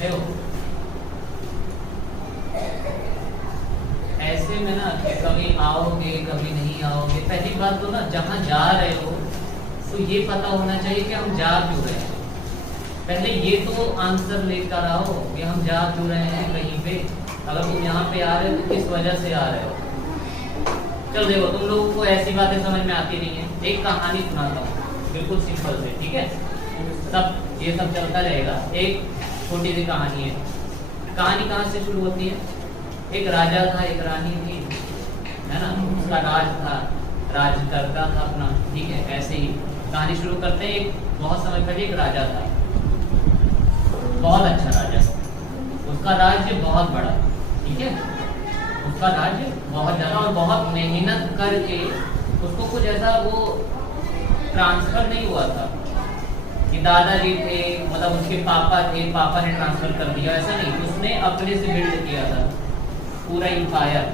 देखो ऐसे में ना कि कभी आओगे कभी नहीं आओगे, पहली बात तो ना जहाँ जा रहे हो तो ये पता होना चाहिए कि हम जा क्यों रहे हैं। पहले ये तो आंसर लेकर आओ कि हम जा क्यों रहे हैं कहीं पे। अगर तुम यहाँ पे आ रहे हो तो किस वजह से आ रहे हो। चलो देखो तुम लोगों को ऐसी बातें समझ में आती नहीं है, एक कहानी सुनाता हूँ बिल्कुल सिंपल से, ठीक है। सब ये सब चलता रहेगा। एक छोटी सी कहानी है। कहानी कहाँ से शुरू होती है? एक राजा था, एक रानी थी, है ना। उसका राज था, राज करता था अपना, ठीक है। ऐसे ही कहानी शुरू करते हैं। एक बहुत समय पहले एक राजा था, बहुत अच्छा राजा। उसका राज्य बहुत बड़ा, ठीक है। उसका राज्य बहुत ज़्यादा और बहुत मेहनत करके उसको कुछ ऐसा वो ट्रांसफर नहीं हुआ था कि दादाजी थे, मतलब उसके पापा थे, पापा ने ट्रांसफर कर दिया, ऐसा नहीं। उसने अपने से बिल्ड किया था पूरा एम्पायर।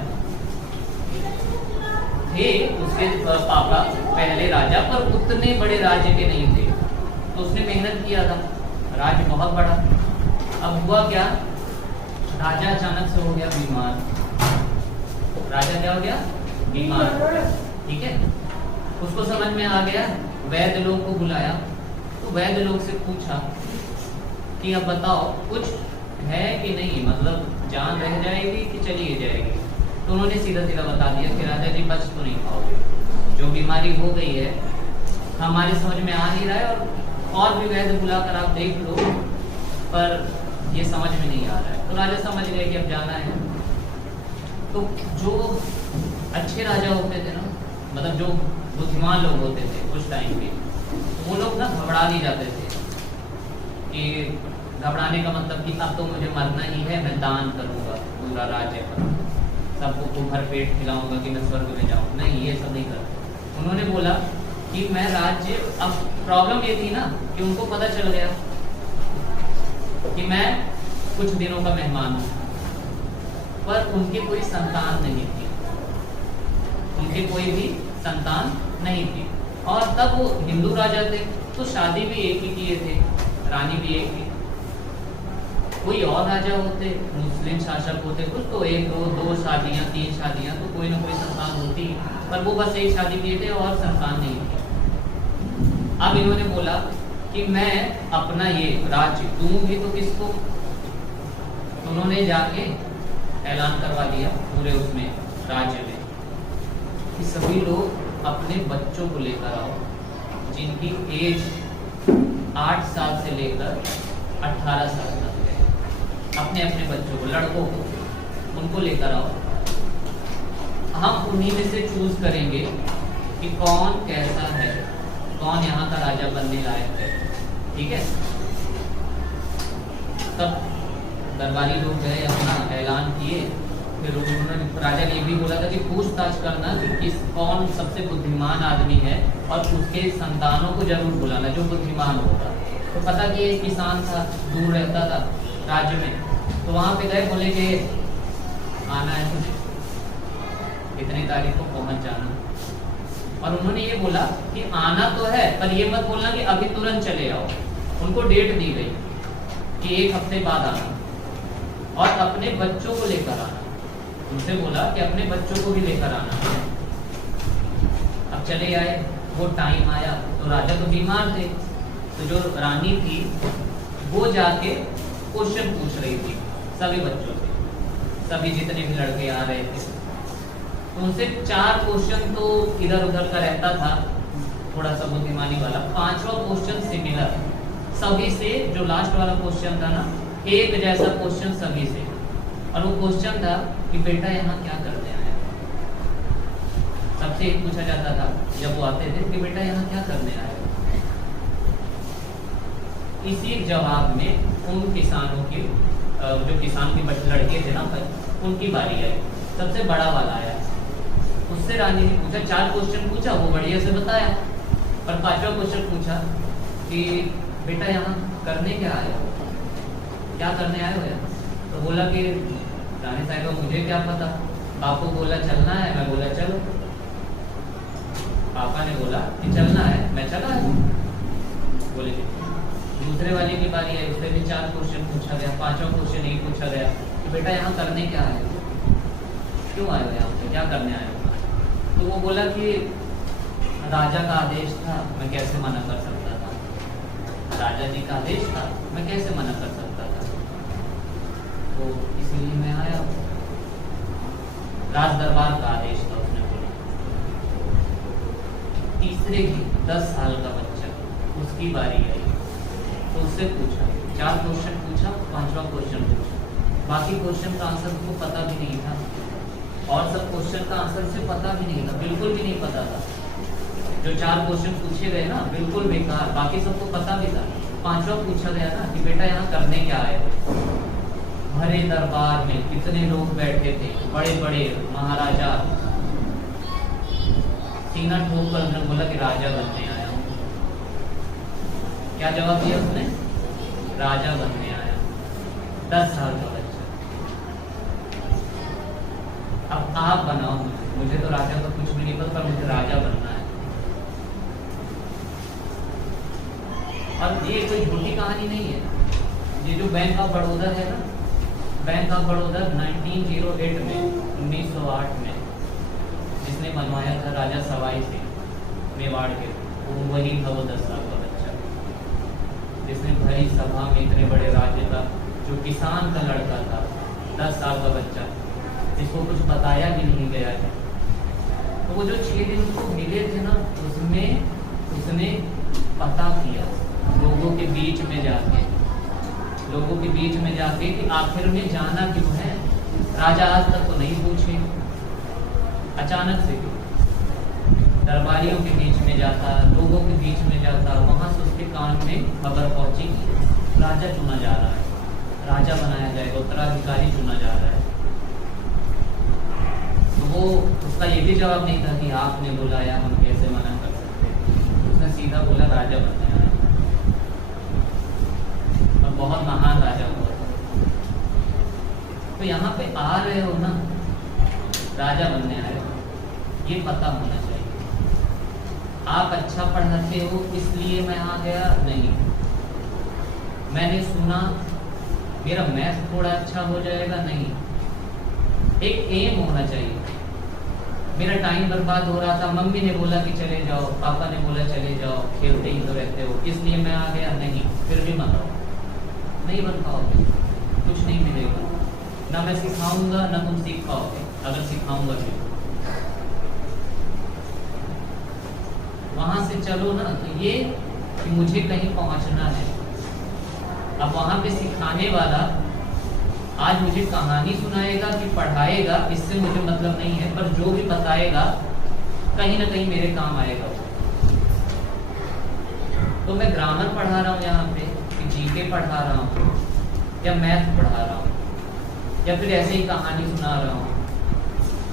थे उसके पापा पहले राजा, पर उतने बड़े राज्य के नहीं थे, तो उसने मेहनत किया था, राज्य बहुत बड़ा। अब हुआ क्या, राजा अचानक से हो गया बीमार। राजा क्या हो गया? बीमार, ठीक है। उसको समझ में आ गया, वैद्य लोग को बुलाया, तो वैद्य लोग से पूछा कि अब बताओ कुछ है कि नहीं, मतलब जान रह जाएगी कि चली जाएगी। तो उन्होंने सीधा सीधा बता दिया कि राजा जी बच तो नहीं पाओगे, जो बीमारी हो गई है हमारे समझ में आ नहीं रहा है, और भी वैद्य बुलाकर आप देख लो, पर ये समझ में नहीं आ रहा है। तो राजा समझ गए कि अब जाना है। तो जो अच्छे राजा होते थे ना, मतलब जो बुद्धिमान लोग होते थे उस टाइम पे, वो लोग ना घबरा नहीं जाते थे। कि घबराने का मतलब कि अब तो मुझे मरना ही है, मैं दान करूंगा पूरा राज्य पर, सबको भर पेट खिलाऊंगा कि मैं स्वर्ग में जाऊं, नहीं, ये सब नहीं करते। उन्होंने बोला कि मैं राज्य, अब प्रॉब्लम ये थी ना कि उनको पता चल गया कि मैं कुछ दिनों का मेहमान हूँ, पर उनकी कोई संतान नहीं थी, उनके कोई भी संतान नहीं थी। और तब वो हिंदू राजा थे, तो शादी भी एक ही किए थे, रानी भी एक थी। कोई और राजा होते, मुस्लिम शासक होते कुछ, तो एक दो शादियां, 3 शादियां, तो कोई ना कोई संतान होती, पर वो बस एक शादी किए थे और संतान नहीं थी। अब इन्होंने बोला कि मैं अपना ये राज्य दूंगी तो किसको। तो उन्होंने जाके ऐलान करवा दिया पूरे उसमें राज्य में कि सभी लोग अपने बच्चों को लेकर आओ, जिनकी एज 8 साल से लेकर 18 साल तक है। अपने अपने बच्चों को, लड़कों को, उनको लेकर आओ। हम उन्हीं में से चूज करेंगे कि कौन कैसा है, कौन यहाँ का राजा बनने लायक है, ठीक है। तब दरबारी लोग गए, अपना ऐलान किए। फिर उन्होंने राजा ने ये भी बोला था कि पूछताछ करना कि कौन सबसे बुद्धिमान आदमी है, और उसके संतानों को जरूर बुलाना जो बुद्धिमान होगा। तो पता कि एक किसान था, दूर रहता था राज्य में, तो वहाँ पे गए, बोले कि आना है तुझे, इतनी तारीख को पहुँच जाना। और उन्होंने ये बोला कि आना तो है, पर ये मत बोलना कि अभी तुरंत चले आओ। उनको डेट दी गई कि 1 हफ्ते बाद आना, और अपने बच्चों को लेकर आना। उनसे बोला कि अपने बच्चों को भी लेकर आना। अब चले आए, वो टाइम आया तो राजा तो बीमार थे, तो जो रानी थी वो जाके क्वेश्चन पूछ रही थी सभी बच्चों से, सभी जितने भी लड़के आ रहे थे। तो उनसे 4 क्वेश्चन तो इधर उधर का रहता था, थोड़ा सा बुद्धिमानी वाला। 5वां क्वेश्चन सिमिलर सभी से, जो लास्ट वाला क्वेश्चन था ना, एक जैसा क्वेश्चन सभी से। और वो क्वेश्चन था कि बेटा यहाँ क्या करने आया। सबसे एक पूछा जाता था जब वो आते थे कि बेटा यहाँ क्या करने आया। इसी जवाब में उन किसानों की, जो किसान के लड़के थे ना, उनकी बारी आई। सबसे बड़ा वाला आया, उससे रानी ने पूछा, 4 क्वेश्चन पूछा, वो बढ़िया से बताया। पर 5वां क्वेश्चन पूछा कि बेटा यहाँ करने क्या आए हो, क्या करने आए हो यार। तो बोला कि रानी साहब मुझे क्या पता, बापू बोला चलना है, मैं बोला चलो। पापा ने बोला कि चलना है, मैं चला है। बोले दूसरे वाले की बारी आई, उससे भी 4 क्वेश्चन पूछा गया, 5वां क्वेश्चन यही पूछा गया कि बेटा यहाँ करने क्या आए हो, क्यों आए हो यहाँ पे, क्या करने आए हो? तो वो बोला कि राजा का आदेश था, मैं कैसे मना कर सकता था, राजा जी का आदेश था, मैं कैसे मना कर सकता था, तो इसीलिए मैं आया। राज दरबार का आदेश था, उसने बोला। तीसरे की 10 साल का बच्चा, उसकी बारी आई, तो उससे पूछा, 4 क्वेश्चन पूछा, 5वां क्वेश्चन पूछा, बाकी क्वेश्चन का आंसर उसको पता भी नहीं था, और सब क्वेश्चन का आंसर उसे पता भी नहीं था, बिल्कुल भी नहीं पता था। जो 4 क्वेश्चन पूछे गए ना बिल्कुल बेकार, बाकी सबको पता भी था। 5वां पूछा गया ना कि बेटा यहाँ करने क्या आए हो? भरे दरबार में कितने लोग बैठे थे, बड़े बड़े महाराजा, सीना ठोक कर उसने बोला कि राजा बनने आया हूँ। क्या जवाब दिया उसने? राजा बनने आया। 10 साल का बच्चा। अब आप बनाओ मुझे तो राजा का कुछ भी नहीं पता, पर मुझे राजा बनना है। और ये कोई झूठी कहानी नहीं है। ये जो बैंक ऑफ बड़ौदा है ना, बैंक ऑफ बड़ौदा 1908 में 1908 में जिसने बनवाया था राजा सवाई सिंह मेवाड़ के, वो वही था, वो 10 साल का बच्चा जिसने भरी सभा में इतने बड़े राज्य का, जो किसान का लड़का था, 10 साल का बच्चा जिसको कुछ बताया भी नहीं गया है। तो वो जो 6 दिन उसको मिले थे ना, उसमें उसने पता किया लोगों के बीच में जाके, लोगों के बीच में जाके कि आखिर में जाना क्यों है। राजा आज तक तो नहीं पूछे, अचानक से क्यों? दरबारियों के बीच में जाता, लोगों के बीच में जाता, वहां से उसके कान में खबर पहुंची कि राजा चुना जा रहा है, राजा बनाया जाएगा, उत्तराधिकारी चुना जा रहा है। तो वो उसका ये भी जवाब नहीं था कि आपने बुलाया, हम कैसे मना कर सकते। उसने सीधा बोला राजा बनना है, और बहुत महान राजा हुआ। तो यहाँ पे आ रहे हो ना, राजा बनने आए हो, ये पता होना चाहिए। आप अच्छा पढ़ाते हो इसलिए मैं आ गया नहीं, मैंने सुना मेरा मैथ थोड़ा अच्छा हो जाएगा नहीं, एक एम होना चाहिए। मेरा टाइम बर्बाद हो रहा था, मम्मी ने बोला कि चले जाओ, पापा ने बोला चले जाओ, खेलते ही तो रहते हो, इसलिए मैं आ गया नहीं, फिर भी मत आओ, नहीं बन पाओगे, कुछ नहीं मिलेगा, ना मैं सिखाऊंगा ना तुम सीख पाओगे, अगर सिखाऊंगा भी। वहां से चलो ना, तो ये कि मुझे कहीं पहुंचना है। अब वहां पे सिखाने वाला आज मुझे कहानी सुनाएगा कि पढ़ाएगा, इससे मुझे मतलब नहीं है, पर जो भी बताएगा कहीं ना कहीं मेरे काम आएगा। तो मैं ग्रामर पढ़ा रहा हूँ यहाँ पे, कि जीके पढ़ा रहा हूँ, या मैथ पढ़ा रहा हूँ, या फिर ऐसे ही कहानी सुना रहा हूँ,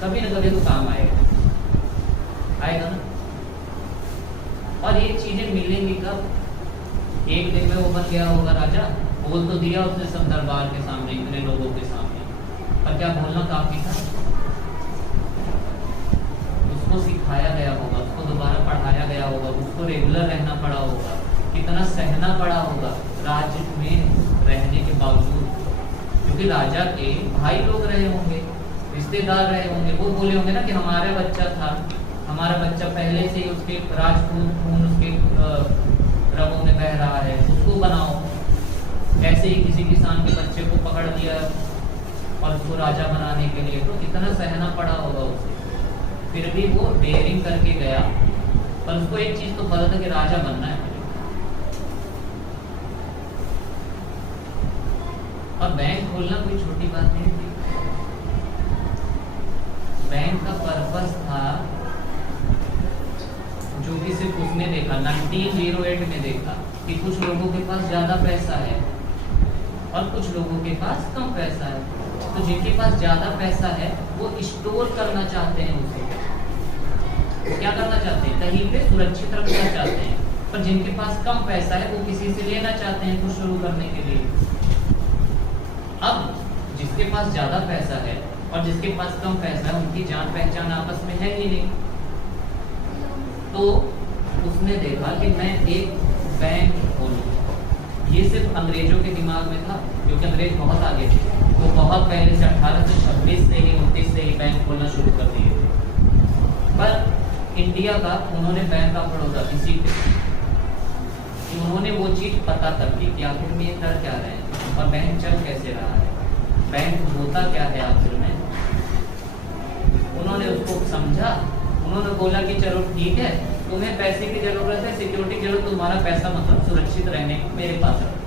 कभी ना कभी तो काम आएगा ना। और ये चीजें मिलेंगी कब? एक दिन में वो बन गया होगा राजा, बोल तो दिया उसने सब दरबार के सामने, इतने लोगों के सामने, पर क्या बोलना काफी था? उसको सिखाया गया होगा, उसको दोबारा पढ़ाया गया होगा, उसको रेगुलर रहना पड़ा होगा, कितना सहना पड़ा होगा राज्य में रहने के बावजूद, क्योंकि राजा के भाई लोग रहे होंगे, रिश्तेदार रहे होंगे, वो बोले होंगे ना कि हमारा बच्चा था, हमारा बच्चा पहले से ही उसके राजपूत खून उसके रगों में बह रहा है, उसको बनाओ। ऐसे ही किसी किसान के बच्चे को पकड़ लिया और उसको राजा बनाने के लिए, तो कितना सहना पड़ा होगा उसे, फिर भी वो डेयरिंग करके गया। पर उसको एक चीज तो पता था कि राजा बनना है। और बैंक खोलना कोई छोटी बात नहीं थी। बैंक का पर्पस था, जो कि सिर्फ उसने देखा 1908 में देखा कि कुछ लोगों के पास ज्यादा पैसा है और कुछ लोगों के पास कम पैसा है। तो जिनके पास ज्यादा पैसा है वो स्टोर करना चाहते हैं, उसे क्या करना चाहते हैं, कहीं पे सुरक्षित रखना चाहते हैं। पर जिनके पास कम पैसा है वो किसी से लेना चाहते हैं कुछ शुरू करने के लिए। अब जिसके पास ज्यादा पैसा है और जिसके पास कम पैसा है, उनकी जान पहचान आपस में है ही नहीं। तो उसने देखा कि मैं एक बैंक खोलूं, ये सिर्फ अंग्रेजों के दिमाग में था, क्योंकि अंग्रेज बहुत आगे थे, तो बहुत पहले से 1826 से ही 29 से ही बैंक खोलना शुरू कर दिए थे। पर इंडिया का उन्होंने बैंक ऑफ बड़ौदा इसी के उन्होंने वो चीज पता कर ली कि आखिर में ये कर क्या रहे हैं और बैंक चल कैसे रहा है, बैंक होता क्या है आखिर में। उन्होंने उसको समझा, उन्होंने बोला कि चलो ठीक है, तुम्हें पैसे की जरूरत है, सिक्योरिटी की जरूरत, तुम्हारा पैसा मतलब सुरक्षित रहने को मेरे पास रखो।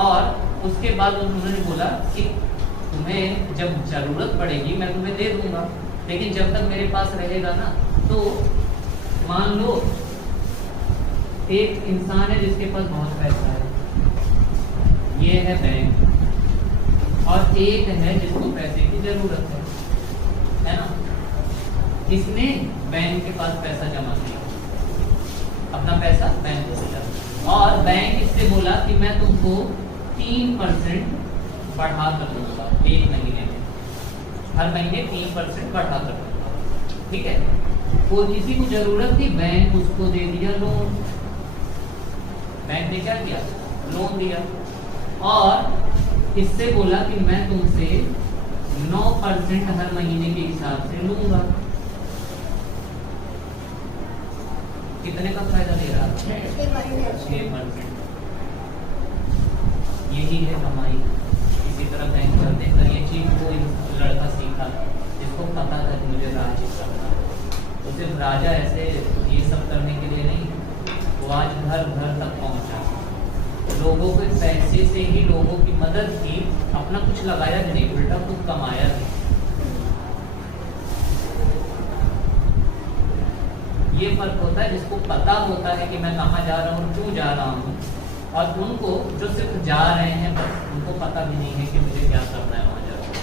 और उसके बाद उन्होंने बोला कि तुम्हें जब जरूरत पड़ेगी मैं तुम्हें दे दूंगा, लेकिन जब तक मेरे पास रहेगा ना, तो मान लो एक इंसान है जिसके पास बहुत पैसा है, ये है बैंक, और एक है जिसको पैसे की जरूरत है ना। इसने बैंक के पास पैसा जमा किया, अपना पैसा बैंक को दिया, और बैंक इससे बोला कि मैं तुमको 3% बढ़ा कर दूंगा 1 महीने में, हर महीने 3% बढ़ा कर दूंगा, ठीक है। वो किसी को जरूरत थी, बैंक उसको दे दिया लोन। बैंक ने क्या किया, लोन दिया, और इससे बोला कि मैं तुमसे 9% हर महीने के हिसाब से लूंगा। कितने का फायदा दे रहा है, 6%। यही है कमाई। इसी तरह बैंक पर देखकर ये चीज वो लड़का सीखा जिसको पता था कि मुझे राज्य करना है। तो सिर्फ राजा ऐसे ये सब करने के लिए नहीं, वो आज घर घर तक पहुंचा, लोगों के पैसे से ही लोगों की मदद की, अपना कुछ लगाया भी नहीं, उल्टा खुद कमाया भी। ये फर्क होता है, जिसको पता होता है कि मैं कहाँ जा रहा हूँ, क्यों जा रहा हूँ, और उनको जो सिर्फ जा रहे हैं बस उनको पता भी नहीं है कि मुझे क्या करना है वहां जाकर।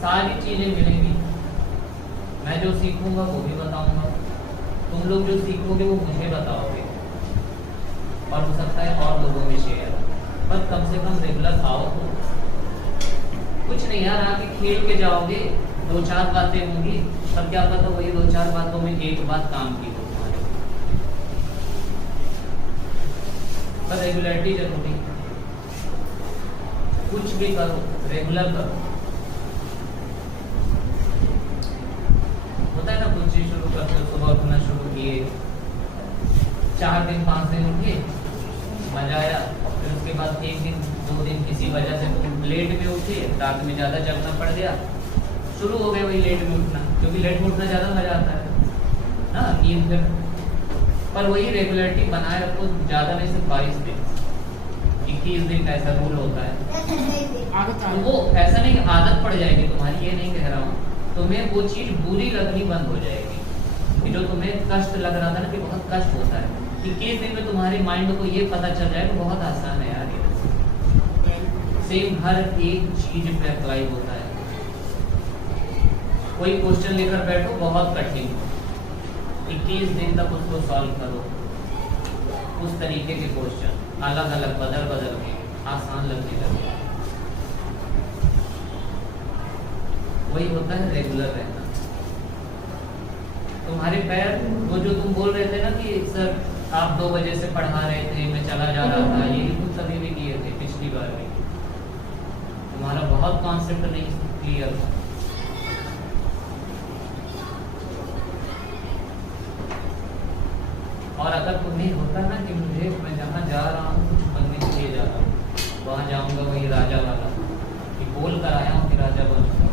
सारी चीजें मिलेंगी, मैं जो सीखूंगा वो भी बताऊंगा, तुम लोग जो सीखोगे वो मुझे बताओगे, और हो सकता है और लोगों में शेयर, पर कम से कम रेगुलर आओ। तो कुछ नहीं यार, आके खेल के जाओगे, 2-4 बातें होंगी, तब क्या पता वही 2-4 बातों में एक बात काम की हो तुम्हारे। पर रेगुलरिटी जरूरी, कुछ भी करो रेगुलर करो। होता है ना, कुछ चीज शुरू करते हो, सुबह उठना शुरू किए, 4 दिन 5 दिन उठे, मजा आया, फिर उसके बाद 1 दिन 2 दिन किसी वजह से तुम लेट में उठे, रात में ज्यादा जगना पड़ गया, शुरू हो गए वही लेट में उठना, क्योंकि लेट में उठना ज्यादा मजा आता है ना नींद में। पर वही रेगुलरिटी बनाए रखो, ज्यादा नहीं, सिर्फ 22 दिन 21 दिन का ऐसा रूल होता है। तो वो ऐसा नहीं आदत पड़ जाएगी तुम्हारी, ये नहीं कह रहा हूँ, तुम्हें वो चीज बुरी लगनी बंद हो जाएगी कि जो तुम्हें कष्ट लग रहा था ना कि बहुत कष्ट होता है, 21 दिन में तुम्हारे माइंड को ये पता चल जाए कि बहुत आसान है यार ये। सेम हर एक चीज पे अप्लाई होता है। कोई क्वेश्चन लेकर बैठो बहुत कठिन, 21 दिन तक उसको सॉल्व करो, उस तरीके के क्वेश्चन अलग अलग बदल बदल के आसान लगने लगे। वही होता है रेगुलर रहना। तुम्हारे पैर, वो जो तुम बोल रहे थे ना कि सर आप 2 बजे से पढ़ा रहे थे, मैं चला जा रहा था, यही तुम सभी भी किए थे पिछली बार भी, तुम्हारा बहुत कॉन्सेप्ट नहीं क्लियर था। और अगर तुम्हें होता ना कि मुझे, मैं जहाँ जा रहा हूँ कुछ बनने के लिए जा रहा हूँ, वहाँ जाऊँगा वही राजा वाला कि बोल कर आया हूँ कि राजा बनूंगा।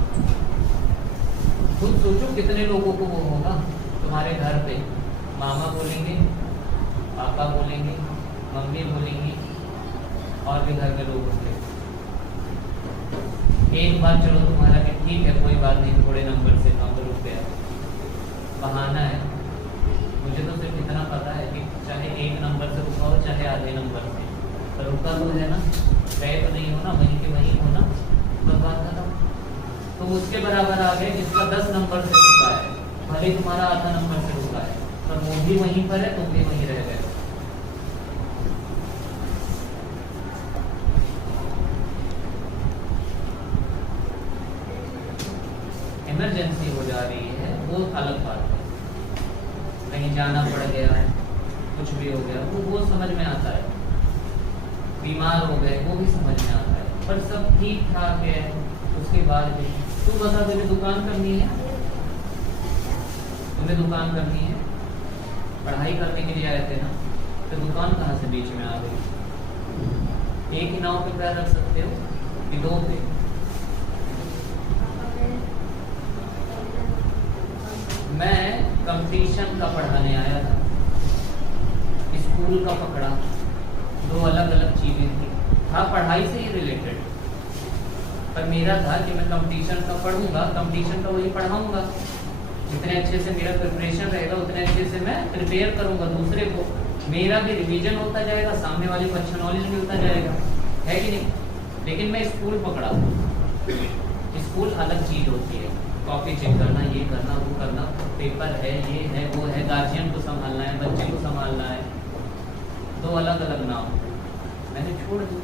खुद सोचो कितने लोगों को वो होगा तुम्हारे घर पे, मामा बोलेंगे, पापा बोलेंगे, मम्मी बोलेंगी, और भी घर के लोग होंगे। एक बार चलो तुम्हारा कि ठीक है कोई बात नहीं, थोड़े नंबर से कम रुक गया, बहाना है। मुझे तो सिर्फ इतना पता है कि चाहे 1 नंबर से रुका हो चाहे आधे नंबर से, पर रुका तो है ना, गए तो नहीं हो ना, वहीं के वहीं हो ना, बस बात खत्म। तो उसके बराबर आ गए जिसका 10 नंबर से रुका है, भले तुम्हारा आधा नंबर से रुका है, पर वो भी वहीं पर है, तुम भी वहीं रह गए। इमरजेंसी हो जा रही है वो अलग बात है। कहीं जाना पड़ गया, कुछ भी हो गया, वो समझ में आता है। बीमार हो गए, वो भी समझ में आता है। पर सब ठीक ठाक है, उसके बाद भी तू बता, तुम्हें दुकान करनी है, तुम्हें दुकान करनी है, पढ़ाई करने के लिए आए थे ना, तो दुकान कहाँ से बीच में आ गई? एक ही नाव पे पैर रख सकते हो कि दो पे? मैं कंपटीशन का पढ़ाने आया था, स्कूल का पकड़ा, दो अलग अलग चीजें थी। था पढ़ाई से ही रिलेटेड, पर मेरा था कि मैं कंपटीशन का पढ़ूंगा, कंपटीशन का वही पढ़ाऊंगा। जितने अच्छे से मेरा प्रिपरेशन रहेगा उतने अच्छे से मैं प्रिपेयर करूंगा दूसरे को, मेरा भी रिवीजन होता जाएगा, सामने वाले को अच्छा नॉलेज मिलता जाएगा, है कि नहीं? लेकिन मैं स्कूल पकड़ा। स्कूल अलग चीज होती है, कॉपी चेक करना, ये करना, वो करना, पेपर है, ये है, वो है, गार्जियन को संभालना है, बच्चे को संभालना है, दो अलग अलग नाम। मैंने छोड़ दी।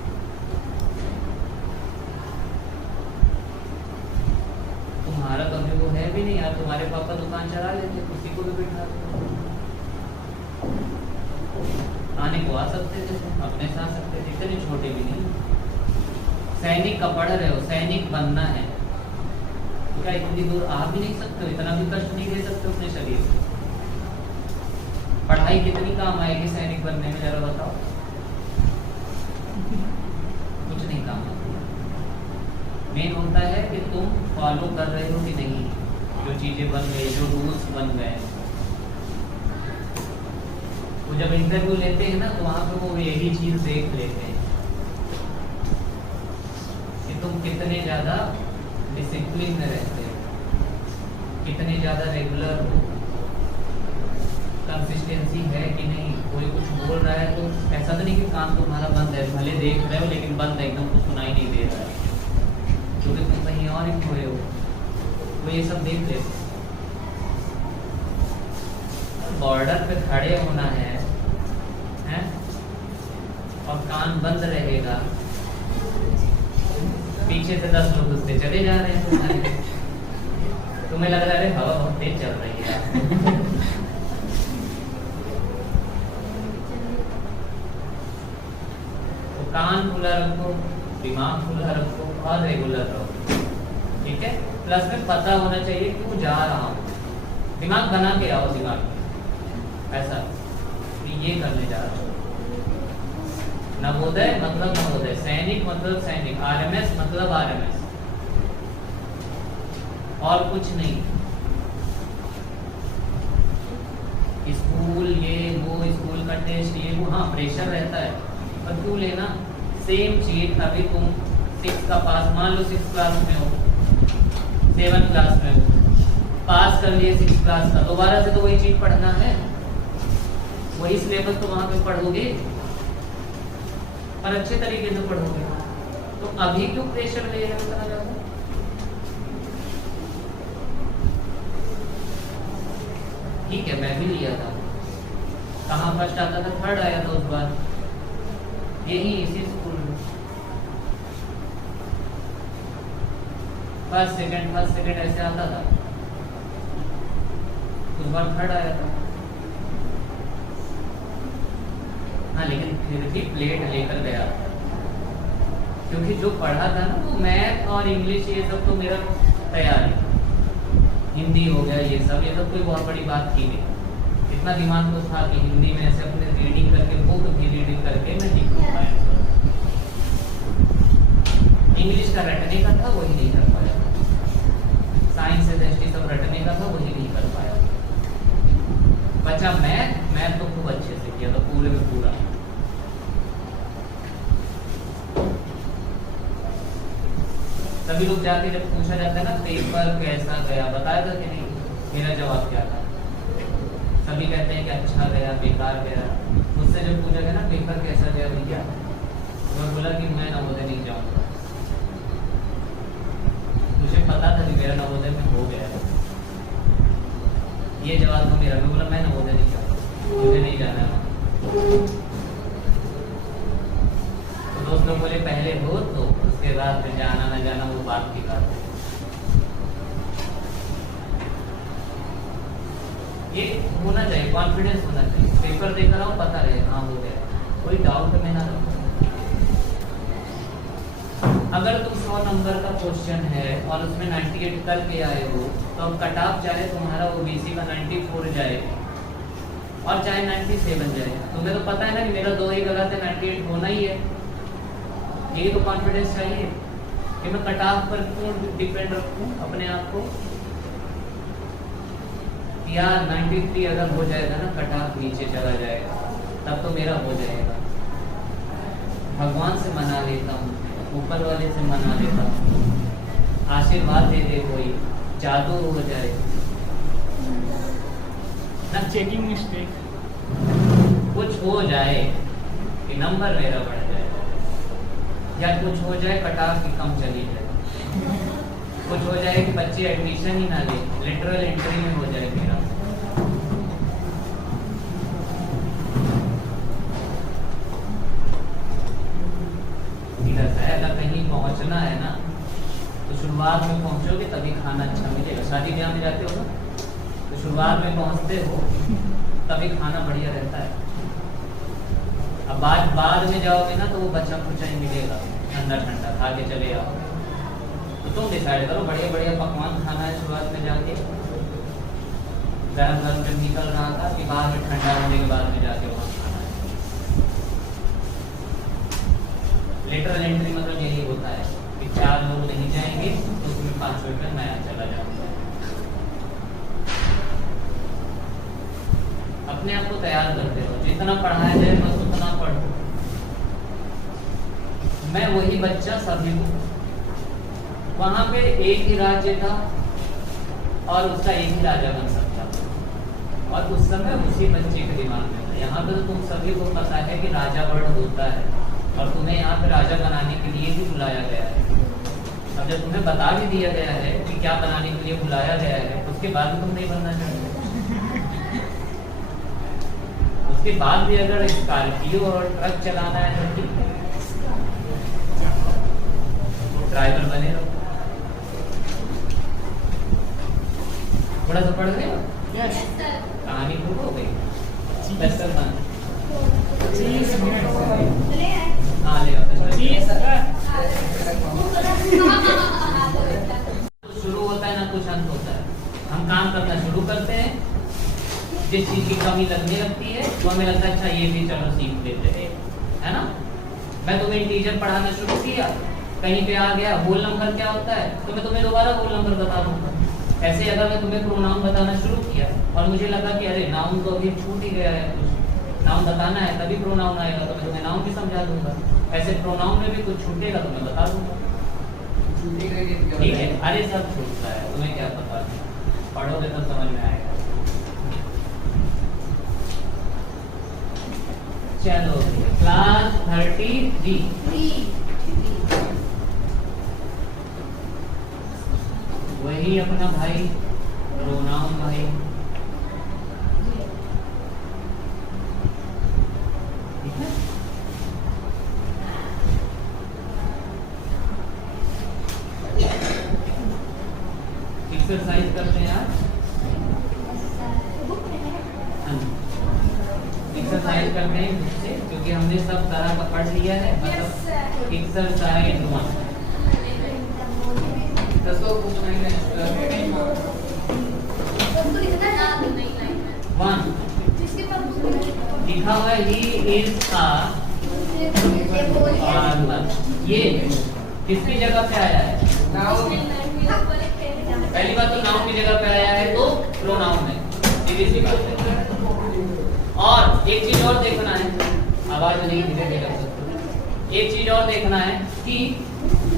तुम्हारा कभी वो है भी नहीं यार, तुम्हारे पापा दुकान चला लेते, किसी को भी बिठा आने को आ सकते थे, अपने से आ सकते थे, इतने छोटे भी नहीं। सैनिक का पढ़ रहे हो, सैनिक बनना है, तो क्या इतनी दूर आ भी नहीं सकते हो? इतना भी कष्ट नहीं दे सकते अपने शरीर को? पढ़ाई कितनी काम आएगी सैनिक बनने में, जरा बताओ? कुछ नहीं काम आती। मेन होता है कि तुम फॉलो कर रहे हो कि नहीं, जो चीजें बन गई, जो रूल्स बन गए। वो जब इंटरव्यू लेते हैं ना, तो वहां पे वो यही चीज देख लेते हैं कि तुम कितने ज्यादा डिसिप्लिन में रहते हो, कितने ज्यादा रेगुलर हो, कंसिस्टेंसी है कि नहीं। कोई कुछ बोल रहा है तो ऐसा तो नहीं कि कान तुम्हारा बंद है, भले देख रहे हो लेकिन बंद है, एकदम कुछ सुनाई नहीं दे रहा है, क्योंकि तुम कहीं और ही खोए हो। वो ये सब देख लेते। बॉर्डर पे खड़े होना है और कान बंद रहेगा, पीछे से 10 लोग उससे चले जा रहे हैं तुम्हारे, तुम्हें लग रहा है हवा बहुत तेज चल रही है। तो कान खुला रखो, दिमाग खुला रखो और रेगुलर रहो, ठीक है? प्लस में पता होना चाहिए क्यों जा रहा हूँ, दिमाग बना के आओ, दिमाग ऐसा कि ये करने जा रहा हूँ। नवोदय मतलब नवोदय, सैनिक मतलब सैनिक, आरएमएस मतलब आरएमएस, और कुछ नहीं। स्कूल ये वो, स्कूल का टेस्ट ये वो, हाँ प्रेशर रहता है, पर क्यों लेना? सेम चीज अभी तुम 6 का पास, मान लो 6 क्लास में हो, 7 क्लास में हो, पास कर लिए 6 क्लास का, दोबारा से तो वही चीज पढ़ना है, वही सिलेबस तो वहां पे पढ़ोगे, और अच्छे तरीके से पढ़ोगे। तो अभी क्यों प्रेशर ले रहे हो इतना ज्यादा? ठीक है, मैं भी लिया था, कहाँ फर्स्ट आता था? 3rd आया था उस बार, यही इसी स्कूल में। फर्स्ट सेकंड ऐसे आता था, उस बार 3rd आया था। हाँ, लेकिन फिर भी प्लेट लेकर गया, क्योंकि जो पढ़ा था ना वो मैथ और इंग्लिश ये सब तो मेरा तैयार है, हिंदी हो गया, ये सब कोई बहुत बड़ी बात थी नहीं। इतना दिमाग तो था कि हिंदी में ऐसे अपने रीडिंग करके, बुक भी रीडिंग करके मैं लिख पाया। इंग्लिश का रटने का था, वही नहीं कर पाया। साइंस से दृष्टि सब रटने का था, वही नहीं कर पाया। बचा मैथ तो खूब अच्छे से किया था, पूरे में पूरा। सभी लोग जाके जब पूछा जाता है ना पेपर कैसा गया, बताया था कि नहीं? मेरा जवाब क्या था? सभी कहते हैं कि अच्छा गया, बेकार गया। मुझसे जब पूछा गया ना पेपर कैसा गया भैया, मैं बोला कि मैं नवोदय नहीं जाऊंगा। मुझे पता था कि मेरा नवोदय में हो गया, ये जवाब था मेरा। मैं बोला मैं नवोदय नहीं जाऊंगा, मुझे नहीं जाना है। तो दोस्त लोग बोले पहले हो तो उसके बाद में जाना ना जाना वो बात की बात है। ये होना चाहिए, कॉन्फिडेंस होना चाहिए। पेपर देख रहा हूँ, पता रहे हाँ हो गया, कोई डाउट में ना रहो। अगर तुम 100 नंबर का क्वेश्चन है और उसमें 98 करके आए हो, तो अब कट ऑफ चाहे तुम्हारा ओबीसी का 94 जाए और चाहे 97 जाए, तुम्हें तो पता है ना कि मेरा 2 ही गलत है, 98 होना ही है। यही तो कॉन्फिडेंस चाहिए कि मैं कट ऑफ पर क्यों डिपेंड रखूं अपने आप को। यार 93 अगर हो जाएगा ना, कट ऑफ नीचे चला जाएगा, तब तो मेरा हो जाएगा। भगवान से मना लेता हूँ, ऊपर वाले से मना लेता हूँ, आशीर्वाद दे दे कोई, जादू हो जाए ना, चेकिंग मिस्टेक कुछ हो जाए कि नंबर मेरा बढ़ जाए, या कुछ हो जाए कट ऑफ की कम चली जाए, कुछ हो जाए कि बच्चे एडमिशन ही ना ले, लिटरल एंट्री में हो जाए मेरा। अगर कहीं पहुंचना है ना, तो शुरुआत में पहुंचोगे तभी खाना अच्छा मिलेगा। शादी ब्याह में जाते हो ना, तो शुरुआत में पहुंचते हो तभी खाना बढ़िया रहता है। अब बाद में जाओगे ना, तो वो बचा कुचा ही मिलेगा, ठंडा ठंडा खा के चले आओ। तो तुम डिसाइड करो, बढ़िया बढ़िया पकवान खाना है शुरुआत में जाके, गरम गरम जब निकल रहा था, कि बाद में ठंडा होने के बाद में जाके वहाँ खाना है। लेटरल एंट्री मतलब यही होता है कि 4 लोग नहीं जाएंगे तो उसमें 5 रुपये नया चला जाऊंगा। अपने आप को तैयार करते रहो, जितना पढ़ाया जाए बस उतना पढ़ो। मैं वही बच्चा सभी को, वहां पे एक ही राज्य था और उसका एक ही राजा बन सकता था, और उस समय उसी बच्चे के दिमाग में था। यहाँ पे तो तुम सभी को पता है कि राजा वर्ड होता है, और तुम्हें यहाँ पे राजा बनाने के लिए भी बुलाया गया है। अब जब तुम्हें बता भी दिया गया है कि क्या बनाने के लिए बुलाया गया है, उसके बाद भी तुम नहीं बनना चाहते। उसके बाद भी अगर स्कॉर्पियो और ट्रक चलाना है तो ठीक है, ड्राइवर बने रहो। थोड़ा सा पढ़ रहे हो? कहानी पूरी हो गई? हाँ ले शुरू होता है ना कुछ अंत होता है। हम काम करना शुरू करते हैं, जिस चीज की कमी लगने लगती है तो हमें लगता है अच्छा ये भी चलो सीख लेते हैं, है ना। मैं तुम्हें इंटीजर पढ़ाना शुरू किया, कहीं पे आ गया होल नंबर क्या होता है, तो मैं तुम्हें दोबारा होल नंबर बता दूंगा। ऐसे अगर मैं तुम्हें प्रोनाउन बताना शुरू किया और मुझे लगा कि अरे नाउन तो अभी छूट ही गया है, कुछ नाउन बताना है तभी प्रोनाउन आएगा, तो मैं तुम्हें नाउन भी समझा दूंगा। ऐसे प्रोनाउन में भी कुछ छूटेगा तो मैं बता दूंगा, ठीक है। अरे सब छूटता है, तुम्हें क्या पता, पढ़ोगे तो समझ में आएगा। चलो क्लास 33 वही अपना भाई प्रोनाउन भाई, ठीक है। एक्सरसाइज करते हैं आज, एक्सरसाइज करते हैं मुझसे, क्योंकि हमने सब तरह का पढ़ लिया है। मतलब एक्सरसाइज 1 लिखा हुआ है ही इज अ फार्मर। ये किसकी जगह पे आया है? पहली बात तो नाउन की जगह पे आया है, तो प्रोनाउन है, सीधी सी बात है। और एक चीज और देखना है, आवाज नहीं धीरे धीरे कर सकते। एक चीज और देखना है कि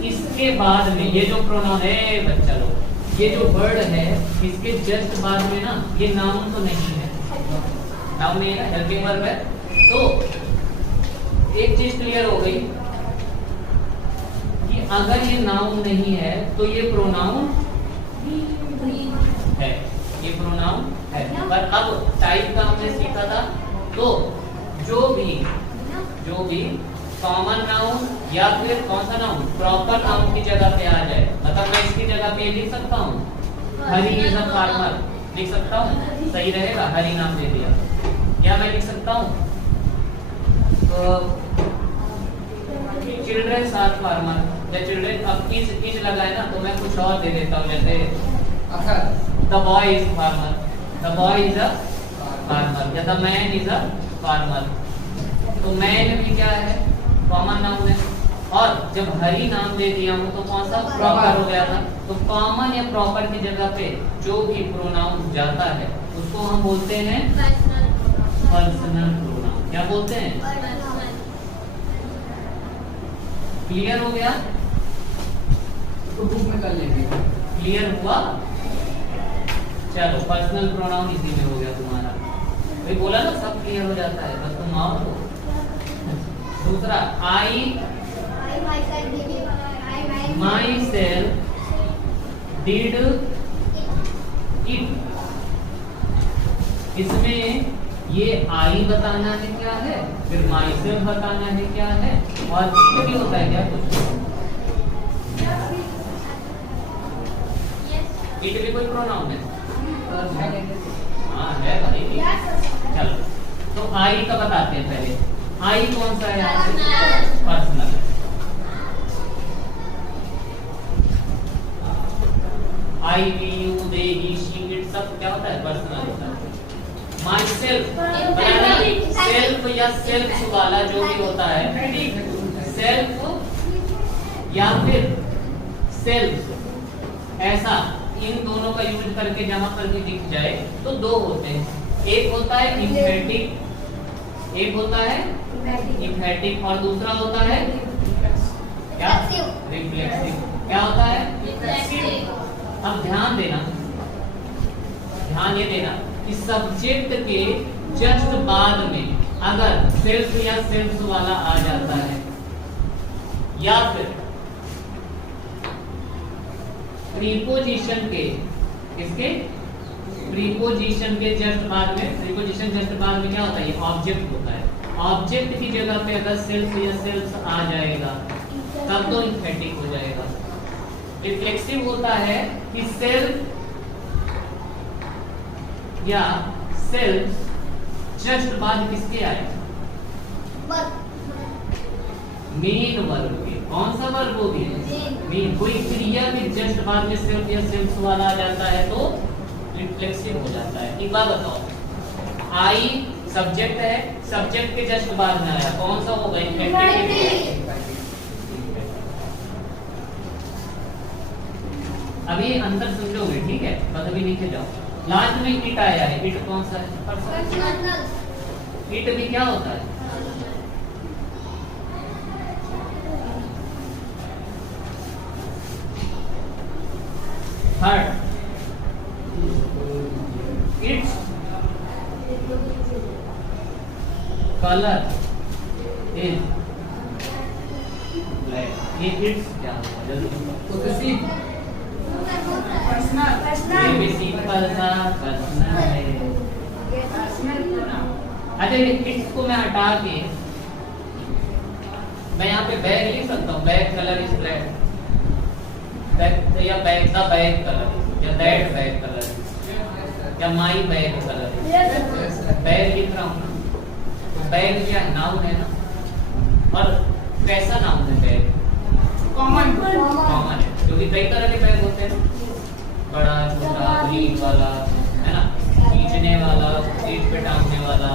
इसके बाद में ये जो प्रोनाउन है बच्चा लोग, ये जो वर्ड है इसके जस्ट बाद में ना ये नाउन तो नहीं है, नाउन नहीं है, हेल्पिंग वर्ब है। तो एक चीज क्लियर हो गई कि अगर ये नाउन नहीं है तो ये प्रोनाउन है, ये प्रोनाउन है। पर अब टाइप का हमने सीखा था, तो जो भी कॉमन नाउन या फिर कौन सा नाउन प्रॉपर नाउन की जगह पे आ जाए, मतलब मैं इसकी जगह पे लिख सकता हूँ हरी इज अ फार्मर, लिख सकता हूँ, सही रहेगा, हरि नाम दे दिया। क्या मैं लिख सकता हूँ? चिल्ड्रन आर फार्मर, या चिल्ड्रन, अब इज लगा है ना, तो मैं कुछ और दे देता हूँ, जैसे the boy is farmer, the boy is a farmer, या the man is a farmer. तो मैन भी क्या है? कॉमन नाउन है। और जब हरि नाम दे दिया हूँ तो कौन सा? प्रॉपर हो गया था। तो कॉमन या प्रॉपर की जगह पे जो भी प्रोनाउन जाता है उसको हम बोलते हैं पर्सनल प्रोनाउन। क्या बोलते हैं? क्लियर हो गया? तो बुक में कर लेंगे। क्लियर हुआ? चलो, पर्सनल प्रोनाउन इसी में हो गया तुम्हारा। वही बोला ना, सब क्लियर हो जाता है, बस तुम आओ तो। दूसरा, आई myself did it। इसमें ये आई बताना है क्या है, फिर myself बताना है क्या है, और it भी होता है क्या कुछ? it भी कोई प्रोनाउन है? हाँ है भाई। चलो, तो आई का बताते हैं पहले। आई कौन सा है? Personal. I, we, you, they, he, she, it सब क्या होता है? पर्सनल होता है। माई सेल्फ, सेल्फ या सेल्फ वाला जो भी होता है, सेल्फ या फिर सेल्फ, ऐसा इन दोनों का यूज करके जहां पर भी दिख जाए तो दो होते हैं। एक होता है इम्फेटिक, एक होता है इम्फेटिक, और दूसरा होता है क्या? रिफ्लेक्सिव। क्या होता है? अब ध्यान देना, ध्यान ये देना कि सब्जेक्ट के जस्ट बाद में अगर सेल्फ या सेल्फ वाला आ जाता है, या फिर प्रीपोजिशन के, इसके प्रीपोजिशन के जस्ट बाद में, प्रीपोजिशन जस्ट बाद में क्या होता है? ये ऑब्जेक्ट होता है। ऑब्जेक्ट की जगह पे अगर सेल्फ या सेल्फ आ जाएगा तब तो इम्फेटिक हो जाएगा। रिफ्लेक्सिव होता है कि सेल्फ या सेल्फ जस्ट बाद किसके आए? मेन वर्ब के। कौन सा वर्ब हो गया? मेन। कोई क्रिया भी जस्ट बाद में सेल्फ या सेल्फ वाला आ जाता है तो रिफ्लेक्सिव हो जाता है। एक बात बताओ, आई सब्जेक्ट है, सब्जेक्ट के जस्ट बाद में आया, कौन सा होगा? इम्फेटिक। अभी अंदर समझोगे, ठीक है, बस अभी नीचे जाओ। लास्ट में इट आया है, इट कौन सा है? पर्सनल। इट भी क्या होता है? Third, its colour is black. ये इट्स क्या होगा? जल्दी तो किसी ये भी सिंपल सा पर्सनल है। अच्छा, ये इट्स को मैं हटा के मैं यहाँ पे बैग लिख सकता हूँ, बैग कलर इज ब्लैक, या बैग द बैग कलर, या दैट बैग कलर, या माई बैग कलर। बैग लिख रहा हूँ ना, बैग क्या नाउन है ना, और कैसा नाउन है? बैग कॉमन है, क्योंकि कई तरह के बैग होते हैं, बड़ा, छोटा, ग्रीन वाला, है ना, खींचने वाला, पीठ पे टांगने वाला।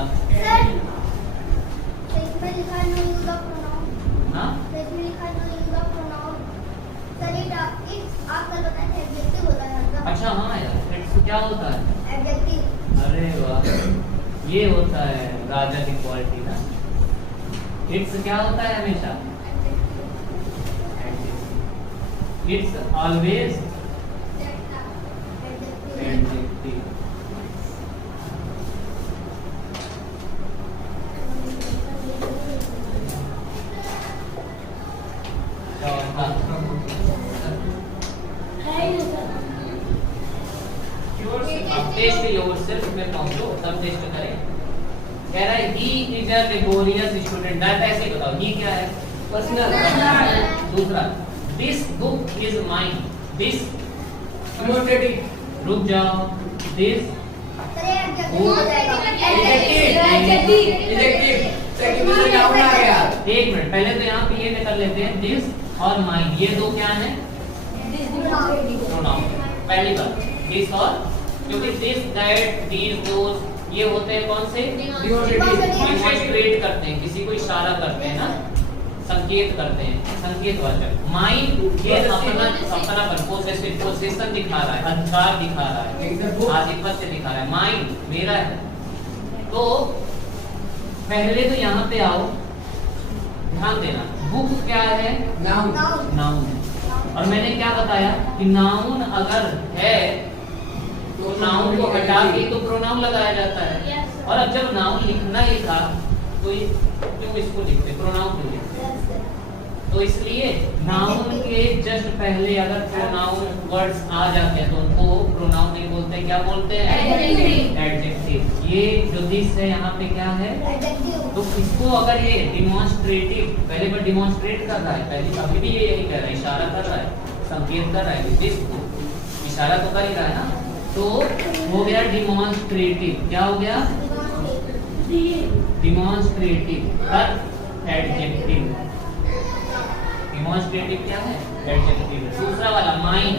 हाँ, अच्छा हाँ यार, इट्स क्या होता है? अरे वाह, ये होता है राजा की क्वालिटी ना। इट्स क्या होता है हमेशा? It's always adjective. Test yourself में पहुंचो, सब टेस्ट करें। कह रहा है he is a laborious student, that ऐसे ही बताओ, he क्या है? पर्सनल। दूसरा, this book is mine, this, रुक जाओ, दिस एक मिनट, पहले तो यहाँ पे ये निकल लेते हैं, दिस और माइन, ये दो क्या है? प्रोनाउन। पहली बात दिस और, क्योंकि दिस, दैट, दीज, दोस ये होते हैं कौन से? डिमॉन्स्ट्रेट करते हैं, किसी को इशारा करते हैं ना, संकेत करते हैं, संकेतवाचक। माइन ये अपनापन, पोसेशन दिखा रहा है, अधिकार दिखा रहा है, आधिपत्य दिखा रहा है। माइन मेरा है। तो पहले तो यहाँ पे आओ, ध्यान देना, बुक क्या है? नाउन है। और मैंने क्या बताया कि नाउन अगर है तो नाउन को हटा के तो प्रोनाउन लगाया जाता है। और अब जब नाउन लिखना ही था तो क्यों इसको लिखते, प्रोनाउन क्यों लिखते? तो इसलिए नाउन के जस्ट पहले अगर प्रोनाउन वर्ड्स आ जाते हैं तो उनको प्रोनाउन नहीं बोलते, क्या बोलते हैं? एडजेक्टिव। ये जो दिस है यहाँ पे क्या है? तो इसको अगर ये डिमॉन्स्ट्रेटिव, पहले पर डिमॉन्स्ट्रेट कर रहा है, पहले अभी भी ये यही कह रहा है, इशारा कर रहा है, संकेत कर रहा है, दिस को इशारा तो कर ही रहा है ना। तो हो गया डिमॉन्स्ट्रेटिव। क्या हो गया? डिमॉन्स्ट्रेटिव पर एडजेक्टिव। डिमॉन्स्ट्रेटिव क्या है? एडजेक्टिव। दूसरा वाला माइन,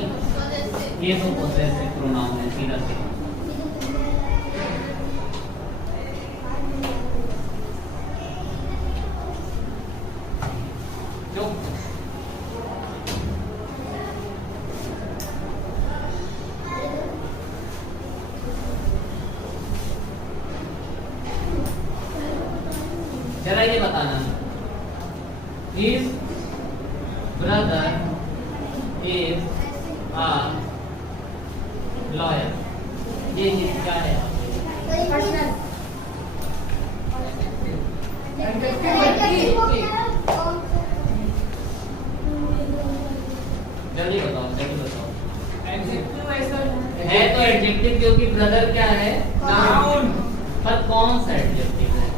ये तो पोसेसिव प्रोनाउन है सीधा सीधा। जो जरा ये बताना, his brother is a lawyer, ये क्या है? जल्दी बताओ, जल्दी बताओ। है तो एडजेक्टिव, क्योंकि ब्रदर क्या है? नाउन। पर कौन सा एडजेक्टिव है?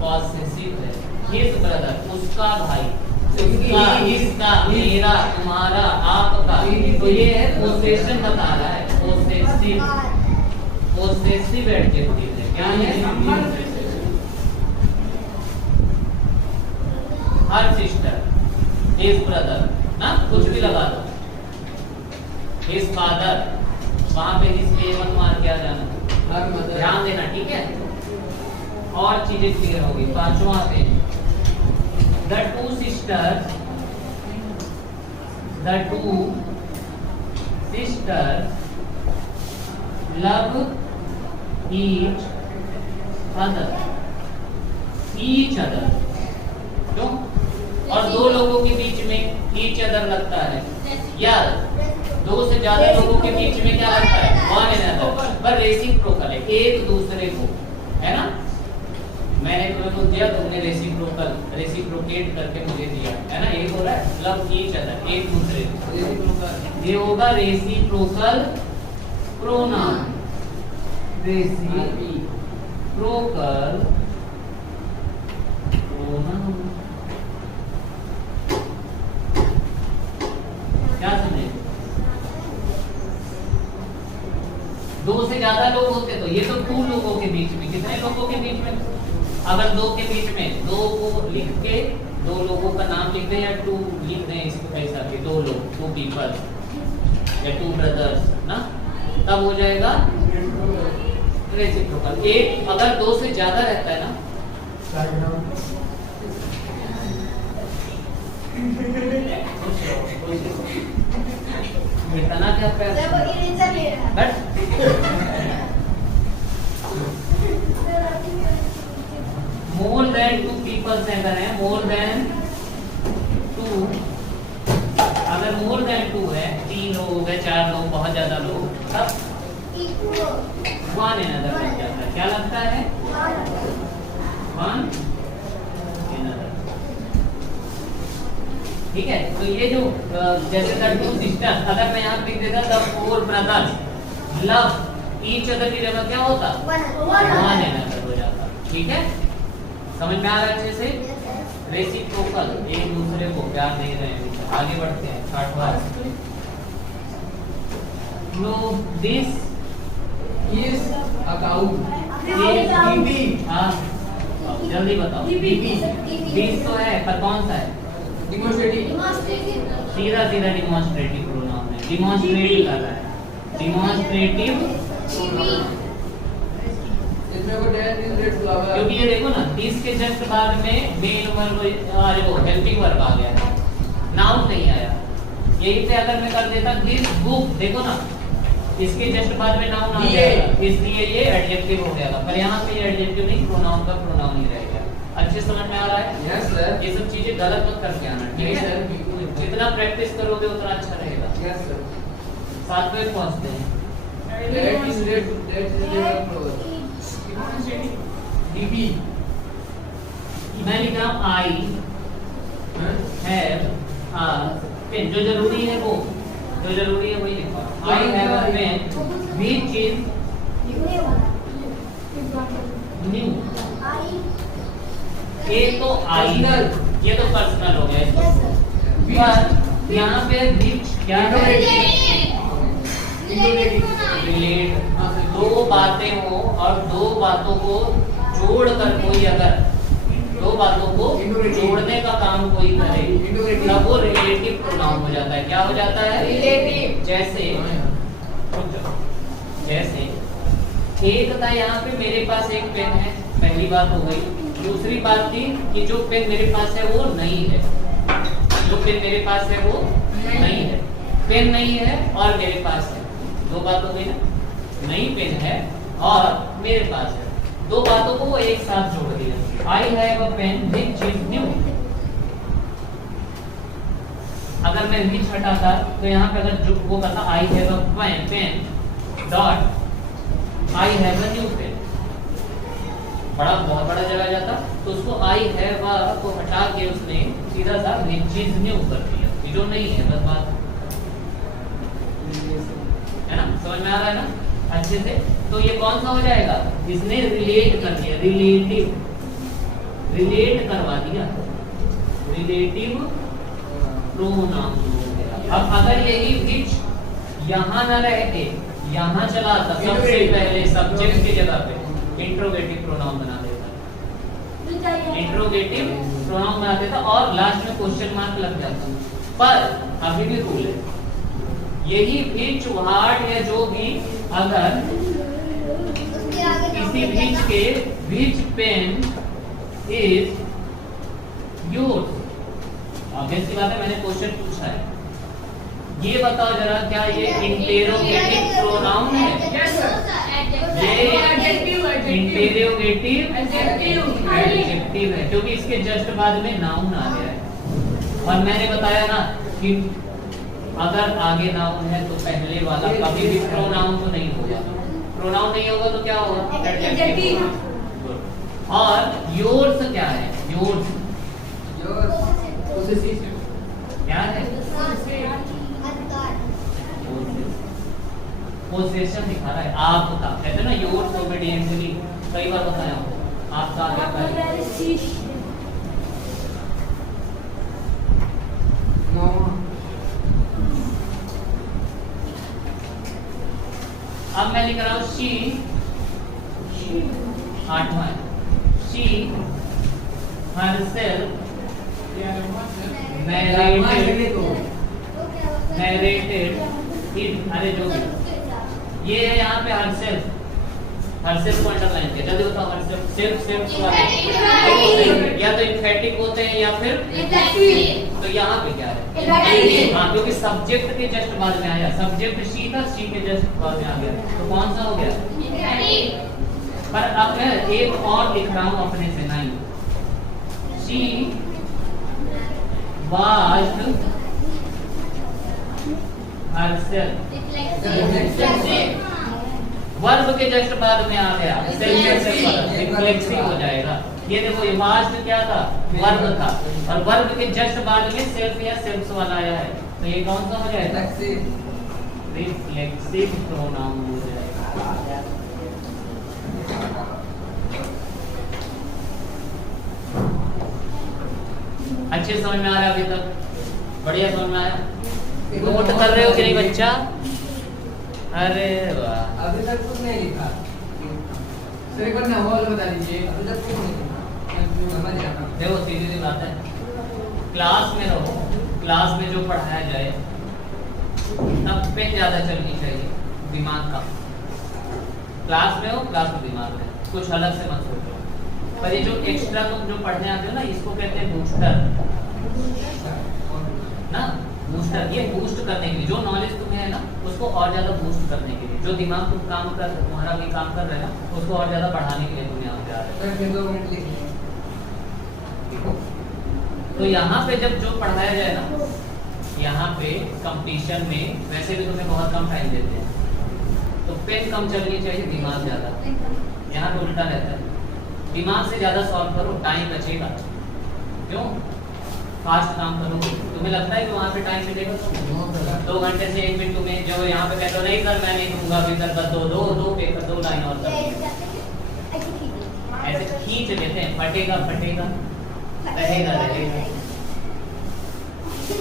पॉसेसिव है। हिज ब्रदर, उसका भाई, उसका, इसका, मेरा, तुम्हारा, आपका, तो ये है पोसेशन बता रहा है, पोसेसिव एडजेक्टिव है। क्या है? हर सिस्टर, हिज ब्रदर ना, कुछ भी लगा दो। हिज फादर, वहां पे हिज पे मत मार के आ जाना, ध्यान देना, ठीक है? और चीजें क्लियर होगी। पांचवा पे the two sisters love each other. क्यों? और दो लोगों के बीच में ईच अदर लगता है, या दो से ज्यादा लोगों के बीच में क्या लगता है? One another. पर रेसिप्रोकल है, एक दूसरे को, है ना? मैंने तुम्हें कुछ दिया, तुमने रेसिप्रोकेट करके मुझे दिया, है ना? ये हो रहा है लव ईच अदर, एक दूसरे को। ये होगा रेसिप्रोकल प्रोनाउन। रेसिप्रोकल प्रोनाउन क्या समझे? दो से ज्यादा लोग होते तो ये तो टू लोगों के बीच में, कितने लोगों के बीच में? अगर दो के बीच में, दो को लिख के दो लोगों का नाम लिख दें या टू लिख दें, इसको ऐसा कि दो लोग, टू पीपल या टू ब्रदर्स ना, तब हो जाएगा रेसिप्रोकल। एक अगर दो से ज्यादा रहता है ना, इतना क्या but more than two peoples अगर है, मोर देन टू, अगर मोर देन टू है, तीन लोग हो गए, चार लोग, बहुत ज्यादा लोग, तब वन अनदर लग जाता है। क्या लगता है? One another. ठीक है? तो ये जो जैसे द टू सिस्टर्स, अगर मैं यहाँ लिख देता the four brothers love each other की जगह क्या होता? वन अनदर हो जाता। ठीक है? समझ में आ रहा है अच्छे से? रेसिप्रोकल, एक दूसरे को प्यार दे रहे हैं। आगे बढ़ते हैं 60वां। नो दिस इज अ काऊ। बीबी, हाँ जल्दी बताओ। बीबी दिस तो है पर कौन सा है? डिमोस्ट्रेटिव। सीधा सीधा डिमॉन्स्ट्रेटिव प्रोनाउन है, डिमॉन्स्ट्रेट कर रहा है, डिमॉन्स्ट्रेटिव प्रोनाउन। इसमें को डेट इज रेड फ्लावर। क्योंकि ये देखो ना, दिस के जस्ट बाद में मेन वर्ब अरे वो हेल्पिंग वर्ब आ गया है, नाउन नहीं आया। यही पे अगर मैं कर देता दिस बुक, देखो ना इसके जस्ट बाद में नाउन आ गया, इसलिए ये एडजेक्टिव हो गया था। पर यहाँ पे ये एडजेक्टिव नहीं, प्रोनाउन का प्रोनाउन ही रह गया। अच्छे समझ में आ रहा है? Yes sir. ये सब चीजें गलत मत करके आना, ठीक नहीं है? सर, बिल्कुल। जितना प्रैक्टिस करोगे उतना अच्छा रहेगा। Yes sir. 7वें पहुंचते हैं। That is red flower. DB. मैं लिख रहा हूँ आई हैव अ पेन, जो जरूरी है वो, जो जरूरी है वही लिखा। I have a pen which is new. ये तो आई, ये तो पर्सनल हो गया। पर यहाँ पे व्हिच क्या है? रिलेट। दो बातें हो और दो बातों को जोड़कर कोई अगर दो बातों को जोड़ने का काम कोई करे तब वो रिलेटिव प्रोनाउन हो जाता है। क्या हो जाता है? रिलेटिव। जैसे एक था यहाँ पे मेरे पास एक पेन है, पहली बात हो गई। दूसरी बात थी कि जो पेन मेरे पास है वो नहीं है, जो पेन मेरे पास है वो नहीं है। पेन नहीं है और मेरे पास है, दो बात हो गई ना। नई पेन है और मेरे पास है, दो बातों को वो एक साथ जोड़ दिया। I have a pen which is new. अगर मैं व्हिच हटाता तो यहाँ पे अगर जो वो कहता I have a pen dot I have a new pen, बहुत बड़ा जगह जाता, तो उसको आई हैव अ को हटा के उसने सीधा सा व्हिच इज न्यू कर दिया, ये जो नहीं है। बस बात है ना, समझ में आ रहा है ना अच्छे से? तो ये कौन सा हो जाएगा? इसने रिलेट कर दिया, रिलेटिव, रिलेट करवा दिया, रिलेटिव प्रोनाउन हो गया। अब अगर यही व्हिच यहाँ न रह के यहाँ चला था, सबसे पहले सब्जेक्ट की जगह पे इंट्रोगेटिव प्रोनाउन बना देता, इंट्रोगेटिव प्रोनाउन बना देता और लास्ट में क्वेश्चन मार्क लग जाता। पर अभी भी रूल है, यही व्हिच व्हाट या जो भी अगर किसी व्हिच के which pen is yours, obvious सी बात है, मैंने क्वेश्चन पूछा है, ये बताओ जरा क्या ये इंटेरोगेटिव प्रोनाउन है? ये इंटेरोगेटिव एडजेक्टिव है, क्योंकि इसके जस्ट बाद में नाउन आ गया है। और मैंने बताया ना कि अगर आगे नाउन है तो पहले वाला कभी भी प्रोनाउन तो नहीं होगा, प्रोनाउन नहीं होगा तो क्या होगा? एडजेक्टिव। और योर्स क्या है? योर्स क्या है? पोजेशन दिखा रहा है, आपका। कहते हैं ना योर्स ओबीडियंटली, कई बार बताया हूं, आपका आ गया पहले। अब मैं लिख रहा हूं शी, 8वां है, शी herself narrated it, अरे जो ये है यहाँ पे herself, herself को अंडरलाइन किया, जल्दी बताओ herself, self वाले या तो emphatic होते हैं या फिर तो यहाँ पे क्या है? हाँ, क्योंकि सब्जेक्ट के जस्ट बाद में आया, सब्जेक्ट शी था, शी के जस्ट बाद में आ गया, तो कौन सा हो गया? पर अब मैं एक और लिख रहा हूँ अपने से, नहीं, शी वाज हरसेल्फ, वर्ब के जस्ट बाद में आ गया, रिफ्लेक्सिव हो जाएगा। ये देखो ये वाज क्या था? वर्ब था, और वर्ब के जस्ट बाद में सेल्फ या सेल्फ्स वाला आया है, तो ये कौन सा हो जाएगा? रिफ्लेक्सिव प्रोनाउन हो जाएगा। अच्छे समझ में आ रहा है अभी तक? बढ़िया समझ में आया? नोट कर रहे हो कि नहीं बच्चा? अरे वाह, अभी तक कुछ नहीं लिखा। सर एक बार ना हॉल बता दीजिए, अभी तक कुछ नहीं लिखा। समझ रहा हूँ। देखो सीधी सी बात है, क्लास में रहो, क्लास में जो पढ़ाया जाए तब पे ज्यादा चलनी चाहिए दिमाग का। क्लास में हो, क्लास में दिमाग है, कुछ अलग से मत सोचो। पर ये जो एक्स्ट्रा तुम जो पढ़ने आते हो ना, इसको कहते हैं बूस्टर ना, बूस्टर। ये बूस्ट करने के लिए, जो नॉलेज तुम्हें है ना उसको और ज्यादा बूस्ट करने के लिए, जो दिमाग तुम काम कर, तुम्हारा भी काम कर रहे हैं ना, उसको और ज्यादा बढ़ाने के लिए तुम यहाँ पे आ रहे हो। सर फिर 2 मिनट लिखिए। तो यहाँ पे जब जो पढ़ाया जाए ना, यहाँ पे कंपटीशन में वैसे भी तुम्हें बहुत कम टाइम देते हैं, तो पेन कम चलनी चाहिए, दिमाग ज्यादा। यहाँ पे उल्टा रहता है, दिमाग से ज्यादा सॉल्व करो, टाइम बचेगा। क्यों? फास्ट काम करोगे। तुम्हें लगता है कि वहाँ पे टाइम मिलेगा? 2 घंटे से 1 मिनट तुम्हें जो यहाँ पे कहते हो नहीं सर मैं नहीं दूंगा, फिर सर बस दो पेपर 2 लाइन और कर ऐसे खींच लेते हैं, फटेगा फटेगा, रहेगा रहेगा।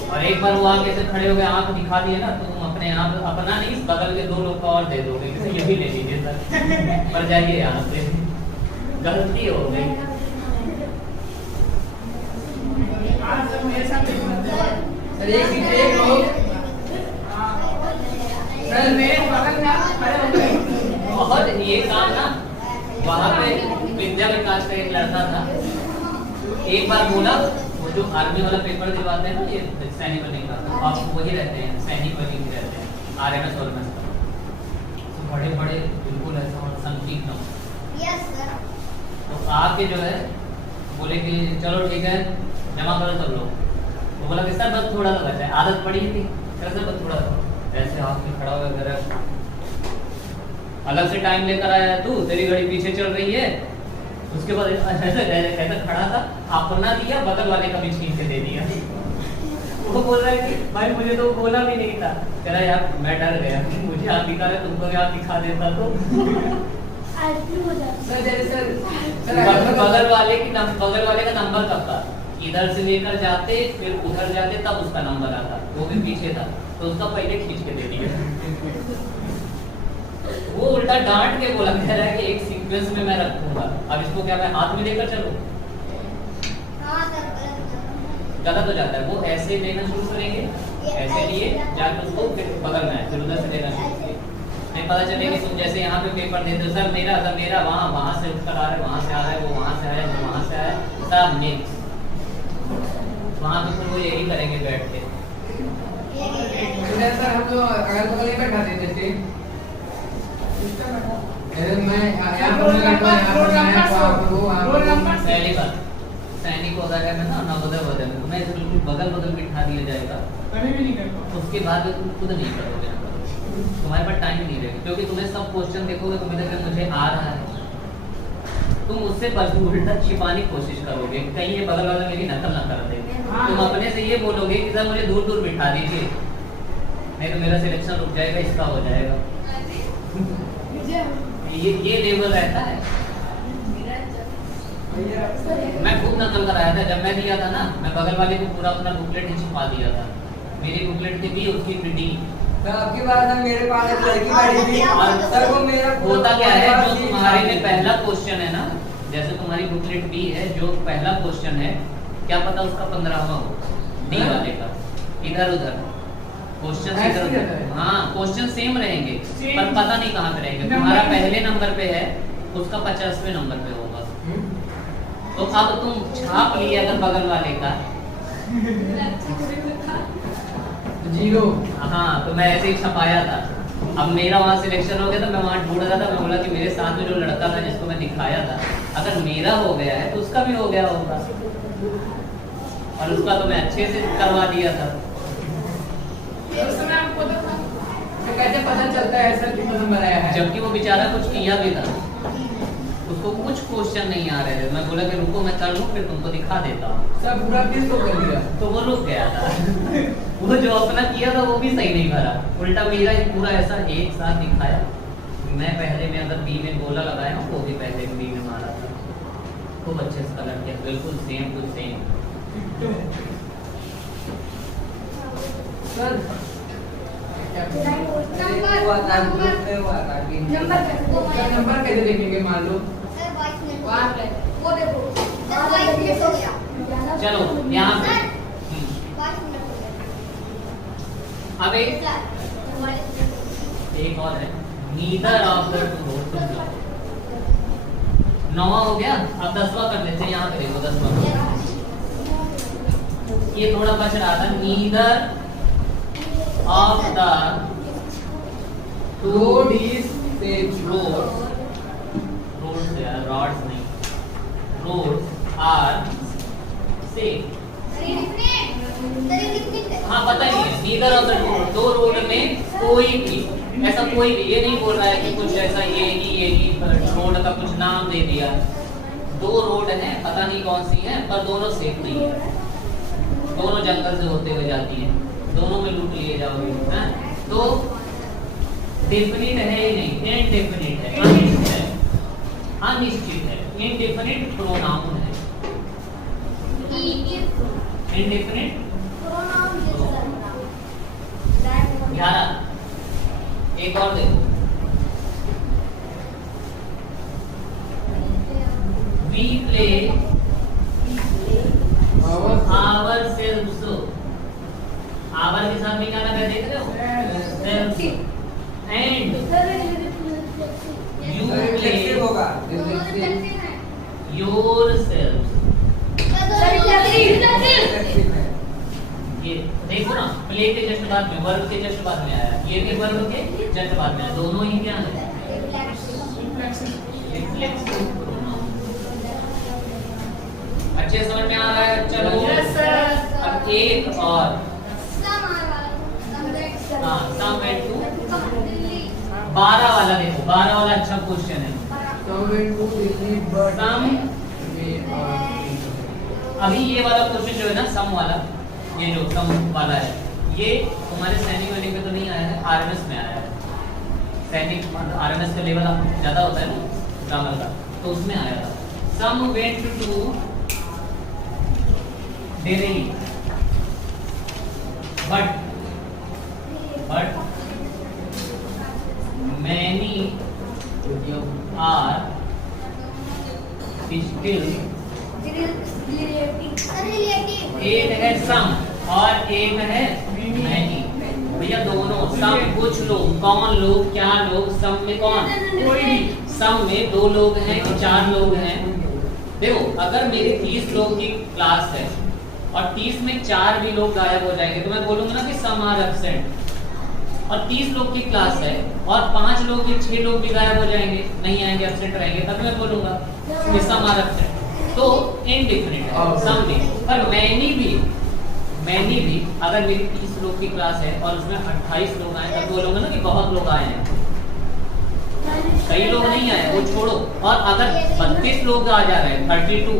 और एक बार वो आगे से खड़े हो गए, आंख दिखा दिए ना, तो तुम अपने आप अपना नहीं, बगल के 2 लोग का और दे दोगे, ये भी ले लीजिए सर, पर जाइए यहाँ से, गलती हो गई। सर एक लोग सर मेरे बगल में आप खड़े हो गए। और ये काम ना वहाँ पे विद्या विकास का एक लड़का था, एक बार बोला, वो जो आर्मी वाला पेपर दिलवाते हैं ना, ये सैनिक बने का, तो आप वही रहते हैं, सैनिक बने ही रहते हैं, RMS और MS का, तो बड़े बड़े बिल्कुल ऐसा और संकीर्ण। तो आपके जो है बोले कि चलो ठीक है जमा करो सब लोग। वो बोला कि सर बस थोड़ा सा बचा है, आदत पड़ी थी सर बस थोड़ा सा, ऐसे हाथ में खड़ा हुआ वगैरह, अलग से टाइम लेकर आया है तू, तेरी गाड़ी पीछे चल रही है। उसके बाद ऐसा खड़ा था, अपना दिया, बगल वाले का भी छीन के दे दिया। वो बोल रहा है कि भाई मुझे तो बोला भी नहीं था। कह रहा यार मैं डर गया, मुझे हाथ दिखा रहे, तुमको भी हाथ दिखा देता तो बगल वाले का नंबर कब था, इधर से लेकर जाते फिर उधर जाते तब उसका नंबर आता, वो भी पीछे था, तो उसका पहले खींच के दे दिया। वो उल्टा डांट के बोला, कह रहा है कि एक सीक्वेंस में मैं रखूंगा, अब इसको क्या मैं हाथ में लेकर चलूं? गलत हो जाता है। वो ऐसे लेना शुरू करेंगे, ऐसे लिए जाकर उसको फिर बगल में, फिर उधर से लेना शुरू करेंगे। नहीं पता चले कि तुम जैसे यहाँ पे पेपर देते हो, सर मेरा वहाँ से उठकर आ रहा है, वहाँ से आ रहा है, वो वहाँ से आया, वो वहाँ से आया, सब मिक्स। वहाँ पे फिर वो यही करेंगे बैठ के। सर हम तो अगल बगल ही बैठा देते थे। सैनिक वगैरह में ना, नवोदय वगैरह में तुम्हें बिल्कुल बगल बिठा दिया जाएगा, उसके बाद तुम खुद नहीं करोगे, तुम्हारे पास टाइम नहीं रहेगा, क्योंकि तुम्हें सब क्वेश्चन देखोगे, तुम्हें लगेगा मुझे आ रहा है, तुम उससे उल्टा छिपाने की कोशिश करोगे, कहीं ये बगल वाला मेरी नकल ना कर दे। तुम अपने से ये बोलोगे कि सर मुझे दूर बिठा दीजिए, नहीं तो मेरा सिलेक्शन रुक जाएगा, इसका हो जाएगा। ये लेवल रहता है। मैं खुद नकल कराया था, जब मैं दिया था ना, मैं बगल वाले को पूरा अपना बुकलेट ही छुपा दिया था, मेरी बुकलेट थी B, उसकी थी D। आपकी बात है, मेरे पास एक लड़की बैठी थी, सर वो मेरा होता क्या है, जो तुम्हारे में पहला क्वेश्चन है ना, जैसे तुम्हारी बुकलेट B है, जो पहला क्वेश्चन है, क्या पता उसका 15वां हो D वाले का, इधर उधर क्वेश्चन इधर उधर, हाँ क्वेश्चन सेम रहेंगे, पर पता नहीं कहाँ पे रहेंगे। तुम्हारा पहले नंबर पे है, उसका 50वें नंबर पे होगा। तो अब तुम छाप लिए अगर बगल वाले का 0, हाँ, तो मैं ऐसे ही छपाया था। अब मेरा वहाँ सिलेक्शन हो गया था, मैं वहाँ ढूंढ रहा था, मैं बोला कि मेरे साथ में जो लड़का था जिसको मैं दिखाया था, अगर मेरा हो गया है तो उसका भी हो गया होगा, और उसका तो मैं अच्छे से करवा दिया था। तो कैसे पता चलता है सर कितना नंबर आया है? जबकि वो बेचारा कुछ किया भी था, उसको कुछ क्वेश्चन नहीं आ रहे थे, मैं बोला कि रुको मैं कर लूँ फिर तुमको दिखा देता हूँ। सर पूरा 20 को कर दिया, तो वो रुक गया था। वो जो अपना किया था वो भी सही नहीं भरा, उल्टा मेरा ही पूरा ऐसा एक साथ दिखाया। मैं पहले में अगर B में गोला लगाया हूँ, वो भी पहले B में मारा था, खूब अच्छे से कलर किया, बिल्कुल same to same. Sir number number कैसे लिखेंगे मान लो सर 22 मिनट वो देखो सर 22 मिनट हो गया चलो यहाँ पे 22 मिनट हो गया अब एक और है neither of the two road to block. 9वां हो गया, अब 10वां कर लेते हैं। यहाँ पे देखो 10वां ये थोड़ा बच रहा था। Neither of the two road is safe roads rods नहीं, रोड्स आर सेफ। हाँ पता ही है नीदर ऑफ द टू, दो रोड में कोई भी ऐसा कोई भी ये नहीं बोल रहा है कि कुछ ऐसा ये नहीं रोड का कुछ नाम दे दिया। दो रोड हैं, पता नहीं कौन सी है, पर दोनों सेफ नहीं है। दोनों जंगल से होते हुए जाती हैं, दोनों में लूट लिए जाओगे। हैं? तो डेफिनिट है ही नहीं, इनडेफिनिट है, अनिश्चित है। इनडेफिनिट प्रोनाउन है, इनडेफिनिट 11। एक और देखो, we play our self. Our के साथ में क्या लगा देख रहे हो? सेल्फ एंड यू प्ले होगा योर सेल्फ। ये देखो ना, प्ले के जस्ट बाद में, वर्ब के जस्ट बाद में आया, ये भी वर्ब के जस्ट बाद में आया। दोनों ही क्या है? Reflexive pronoun. अच्छे समझ में आ रहा है? चलो अब एक और हाँ सम एंड टू 12 वाला देखो, 12 वाला अच्छा क्वेश्चन है। सम अभी ये वाला क्वेश्चन जो है ना, सम वाला, ये जो सम वाला है, ये तुम्हारे सैनिक वाले में तो नहीं आया है, आरएमएस में आया है। सैनिक आरएमएस का लेवल ज्यादा होता है ना ग्रामर का, तो उसमें आया था। Some went to Delhi, but many are still। एक है some और एक है many। भैया दोनों, some कुछ लोग, कौन लोग, क्या लोग, some में कौन, कोई भी। some में 2 लोग हैं कि 4 लोग हैं। देखो अगर मेरी 30 लोग की क्लास है और 30 में 4 भी लोग गायब हो जाएंगे तो मैं बोलूंगा ना कि सम आर एब्सेंट। और 30 लोग की क्लास है और 5 लोग भी 6 लोग भी गायब हो जाएंगे, नहीं आएंगे, एब्सेंट रहेंगे, तब मैं बोलूंगा कि सम आर एब्सेंट। तो इनडिफिनिट है सम भी। पर मैनी भी अगर मेरी 30 लोग की क्लास है और उसमें 28 लोग आए तब बोलूंगा ना कि बहुत लोग आए हैं, कई लोग नहीं आए वो छोड़ो। और अगर 32 लोग आ जा रहे हैं 32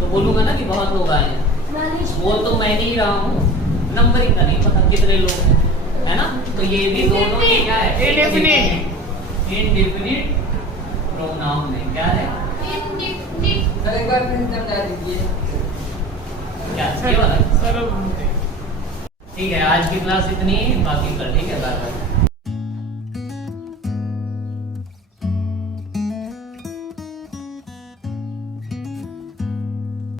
तो बोलूंगा ना कि बहुत लोग आए हैं। बोल तो मैं नहीं रहा हूँ, नंबर ही का नहीं पता कितने लोग हैं, है ना। तो ये भी दोनों ही क्या है? इनडेफिनिट प्रोनाउन है। क्या है? सर एक बार फिर समझा दीजिए। क्या ये वाला? ठीक है, आज की क्लास इतनी, बाकी कल ठीक है बाय बाय।